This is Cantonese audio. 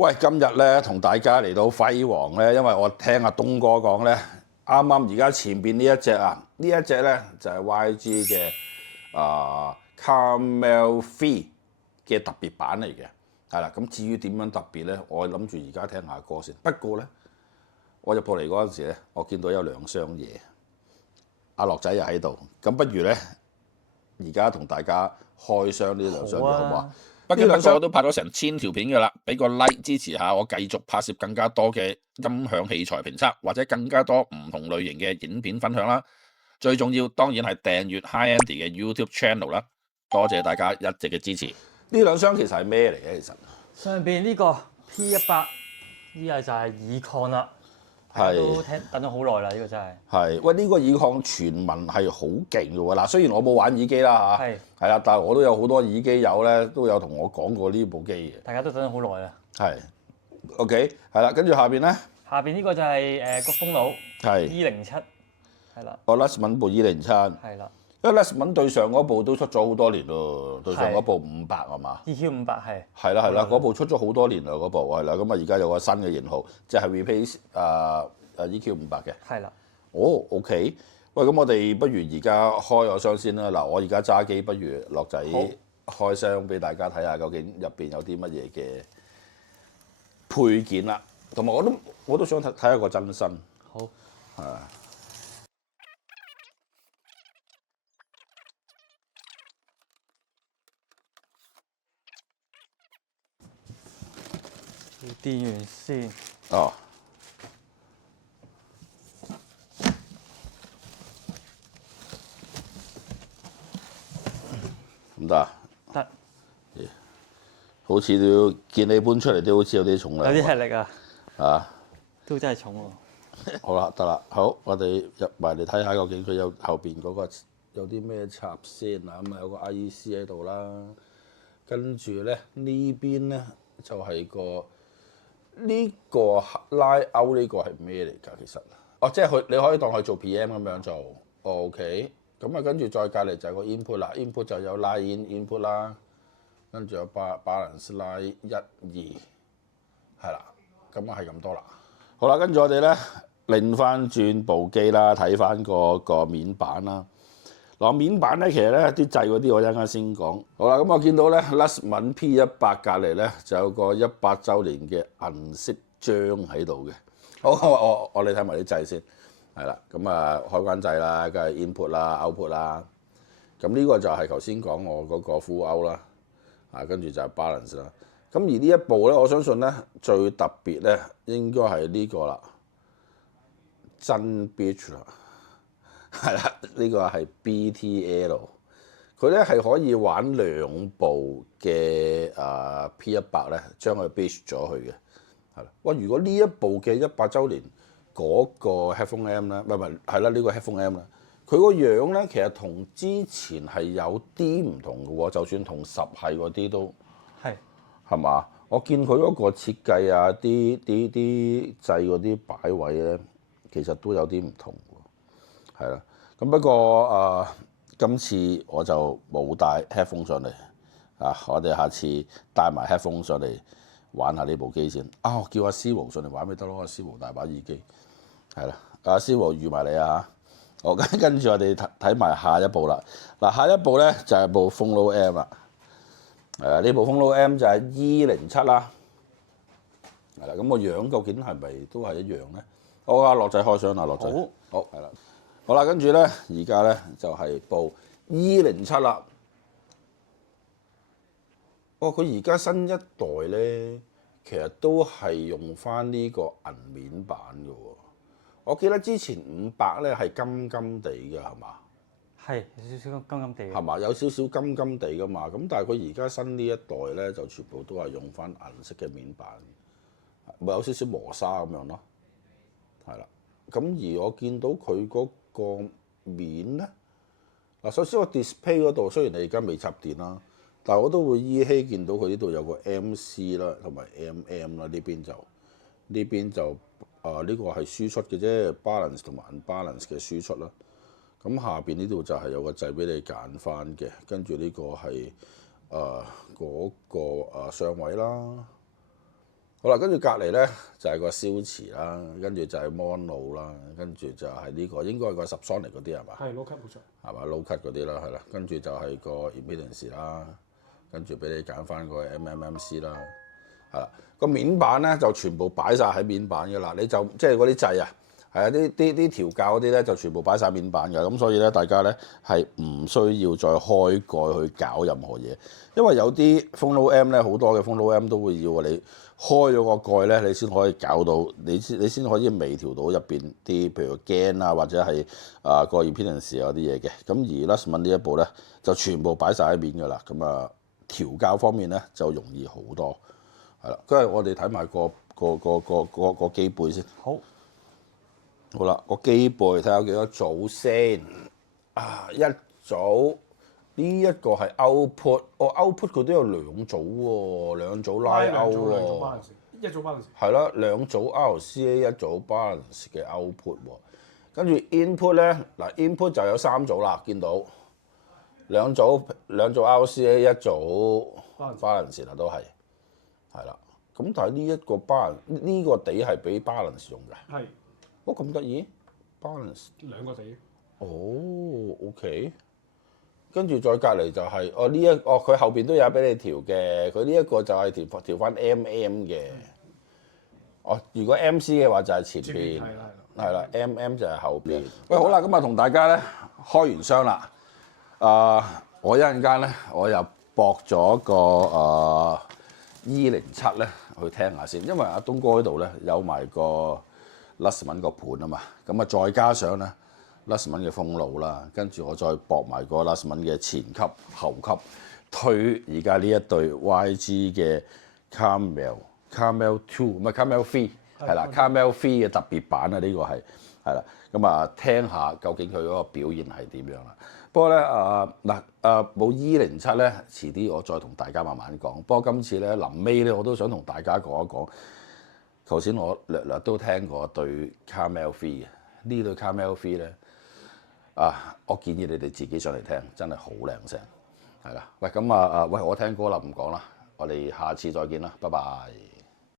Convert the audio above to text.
喂，今日咧同大家嚟到輝煌咧，因為我聽阿東哥講咧，啱啱而家前邊呢一隻啊，呢一隻咧就係 YG 嘅Caramel Free 嘅特別版嚟嘅，係啦。咁至於點樣特別咧，我諗住而家聽下歌先。不過咧，我入到嚟嗰陣時咧，我見到有兩箱嘢，阿樂仔又喺度，咁不如咧而家同大家開箱呢兩箱嘢好唔好啊？不過我都拍咗成1000條片㗎啦，俾個 like 支持下我，繼續拍攝更加多嘅音響器材評測，或者更加多唔同類型嘅影片分享啦。最重要當然係訂閱 High Andy 嘅 YouTube channel 啦。多謝大家一直嘅支持。呢兩箱其實係咩嚟嘅？其實上邊呢個 P100，呢個就係耳礦啦。係都等咗好耐啦，呢個真係。係，喂，呢個耳礦傳聞係好勁嘅喎。嗱，雖然我冇玩耳機啦嚇，係啦，但係我都有好多耳機友咧，都有同我講過呢部機嘅。大家都等咗好耐啦。係 ，OK， 係啦，跟住下邊咧。下邊呢個就係個風爐。係。E07，係啦。我 Lessman 部 E07。係啦。因為 Lessman 對上嗰部都出咗好多年咯，對上嗰部500係嘛 EQ500係。係啦係啦，嗰部出咗好多年啦，嗰部係啦，咁啊而家有個新嘅型號，即係 replace EQ500 嘅。係啦。哦 ，OK， 喂，咁我哋不如而家開個箱先啦。嗱，我而家揸機，不如樂仔開箱俾大家睇下，究竟入邊有啲乜嘢嘅配件啦，同埋我都想睇下個真身。好。啊。電源先。哦。唔得啊？得。好似都要見你搬出嚟，都好似有啲重量。有啲吃力啊。啊。都真係重喎。好啦，得啦，好，我哋入埋嚟睇下究竟佢有後邊嗰個有啲咩插先啊？咁啊有個 IEC 喺度啦，跟住咧呢邊咧就係呢個拉勾呢個係咩嚟㗎？其實哦，即係佢你可以當佢做 PM 咁樣做。OK， 咁啊跟住再隔離就係個 input 啦 ，input 就有拉 input 啦，跟住有 balance 拉1、2，係啦，咁啊係咁多啦。好啦，跟住我哋咧擰翻轉部機啦，睇翻個面板啦。嗱，面板咧其實咧啲掣嗰啲我一陣間先講。好啦，咁我見到咧 Lessman P100隔離咧就有個100週年嘅銀色章喺度嘅。好，我哋睇埋啲掣先。係啦，咁啊開關掣啦，梗係 input 啦、output 啦。咁呢個就係頭先講我嗰個 full out 啦。啊，跟住就係 balance 啦。咁而呢一部咧，我相信咧最特別咧應該係呢個啦，真 Beats 啦，係啦，呢個係 BTL， 佢咧係可以玩兩部嘅P100咧，將佢 Beats 咗佢嘅，係啦。哇！如果呢一部嘅100週年嗰個 Headphone M 咧，唔係係啦，呢個 Headphone M 啦，佢個樣咧其實同之前係有啲唔同嘅喎，就算同10係嗰啲都係。係嘛？我見佢嗰個設計啊，啲掣嗰啲擺位咧，其實都有啲唔同喎。係啦，咁不過今次我就冇帶 headphone 上嚟啊！我哋下次帶埋 headphone 上嚟玩下呢部機先。啊，我叫阿思豪上嚟玩咪得咯，阿思豪大把耳機。係啦，阿思豪預埋你啊嚇！好，跟住我哋睇埋下一步啦。嗱，下一步咧就係部 Phono M 啦。呢部 Phono M 就係 E07啦，係啦，咁個樣究竟係咪都係一樣咧？好啊，樂仔開箱啦，樂仔。好，係啦，好啦，跟住咧，而家咧就係部 E07啦。哦，佢而家新一代咧，其實都係用翻呢個銀面板嘅喎。我記得之前500咧係金金地嘅，係嘛？係有少少金金地，係嘛？有少少金金地噶嘛？咁但係佢而家新呢一代咧，就全部都係用翻銀色嘅面板，咪有少少磨砂咁樣咯。係啦，咁而我見到佢嗰個面咧，嗱，首先個 display 嗰度雖然你而家未插電啦，但係我都會依稀見到佢呢度有個 MC 啦，同埋 MM 啦，呢邊就呢個係輸出嘅啫 ，balance 同埋 unbalance 嘅輸出啦。咁下邊呢度就係有個掣俾你揀翻嘅，跟住呢個係嗰個相位啦，好啦，跟住隔離咧就係個消磁啦，跟住就係 mono 啦，跟住就係呢個應該係個 subsonic 嗰啲係嘛？係 low cut 冇錯。係嘛 low cut 嗰啲啦，係啦，跟住就係個 impedance 啦，跟住俾你揀翻個 MMMC 啦，係啦，個面板咧就全部擺晒喺面板嘅啦，你就即係嗰啲掣啊，係啊，啲調校嗰啲咧就全部擺晒面板嘅，咁所以咧大家咧係唔需要再開蓋去搞任何嘢，因為有啲 Phono M 咧好多嘅 Phono M 都會要你開咗個蓋咧，你先可以搞到你先可以微調到入邊啲譬如 gain 啊或者係個 impedance 嗰啲嘢嘅，咁而 Lustmann 呢一部咧就全部擺晒喺面㗎啦，咁調校方面咧就容易好多，係啦，跟住我哋睇埋個機背先。好啦，個機背睇下有幾多組先。一組呢一個係 output， output 佢都有兩組喎，兩組拉 out 喎。一組 balance。係啦，兩組 RCA 一組 balance 嘅 output 喎。跟住 input 咧，嗱 input 就有3組啦，見到兩組 RCA 一組 balance 啦，都係啦。咁但係呢一個 balance 呢個底係俾 balance 用嘅。係。咁得意 balance 兩個底。OK。跟住再隔離就係佢後邊都有俾你調嘅，佢呢一個就係調翻 MM 嘅。如果 MC 嘅話就係前邊，係啦 MM 就係後邊。喂，好啦，咁啊同大家咧開完箱啦。我一陣間咧我又駁咗個E07咧去聽下先，因為阿東哥呢度咧有埋個 Lustmann 個盤啊嘛，咁再加上咧 Lustmann 嘅風路啦，跟住我再駁埋個 Lustmann 嘅前級後級，推而家呢一對 YG 嘅 Carmel 2唔係 Carmel 3係啦 Carmel 3嘅特別版啊，呢個係啦，咁聽下究竟佢嗰個表現係點樣啦。不過咧冇 E07咧，遲啲我再同大家慢慢講。不過今次咧臨尾咧，我都想同大家講一講。頭先我略都聽過對 Carmel 3嘅，呢對 Carmel 3咧我建議你哋自己上嚟聽，真係好靚聲，係啦。喂，咁喂，我聽歌啦，唔講啦，我哋下次再見啦，拜拜。